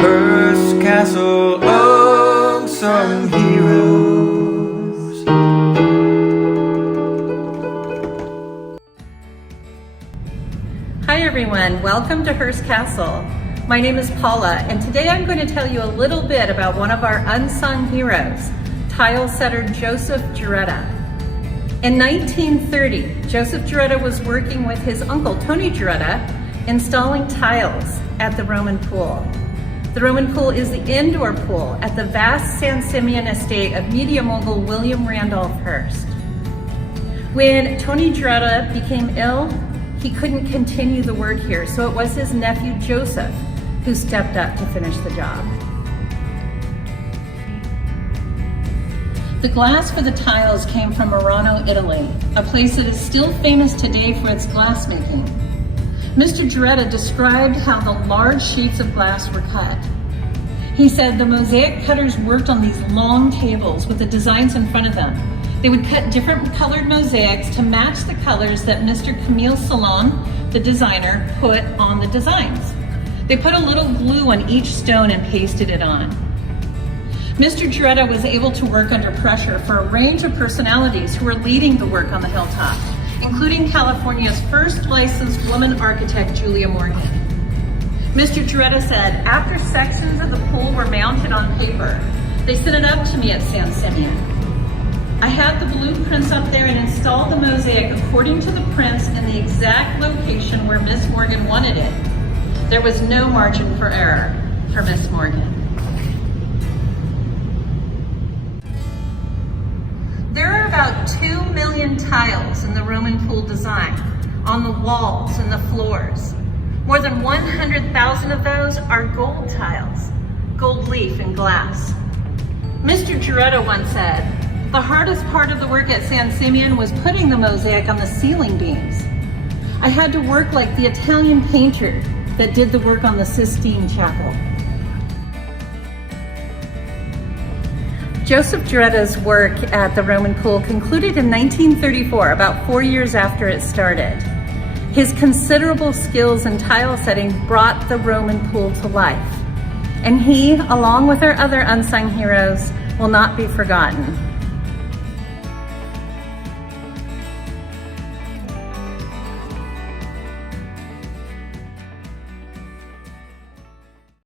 Hearst Castle, unsung heroes. Hi everyone, welcome to Hearst Castle. My name is Paula, and today I'm going to tell you a little bit about one of our unsung heroes, tile setter Joseph Giarritta. In 1930, Joseph Giarritta was working with his uncle Tony Giarritta installing tiles at the Roman Pool. The Roman Pool is the indoor pool at the vast San Simeon estate of media mogul William Randolph Hearst. When Tony Giarritta became ill, he couldn't continue the work here, so it was his nephew Joseph who stepped up to finish the job. The glass for the tiles came from Murano, Italy, a place that is still famous today for its glassmaking. Mr. Giarritta described how the large sheets of glass were cut. He said the mosaic cutters worked on these long tables with the designs in front of them. They would cut different colored mosaics to match the colors that Mr. Camille Salon, the designer, put on the designs. They put a little glue on each stone and pasted it on. Mr. Giarritta was able to work under pressure for a range of personalities who were leading the work on the hilltop, including California's first licensed woman architect, Julia Morgan. Mr. Giarritta said, after sections of the pool were mounted on paper, they sent it up to me at San Simeon. I had the blueprints up there and installed the mosaic according to the prints in the exact location where Miss Morgan wanted it. There was no margin for error for Miss Morgan. There are about 2 million tiles in the Roman pool design, on the walls and the floors. More than 100,000 of those are gold tiles, gold leaf and glass. Mr. Giarritta once said, the hardest part of the work at San Simeon was putting the mosaic on the ceiling beams. I had to work like the Italian painter that did the work on the Sistine Chapel. Joseph Giarritta's work at the Roman Pool concluded in 1934, about 4 years after it started. His considerable skills in tile setting brought the Roman Pool to life, and he, along with our other unsung heroes, will not be forgotten.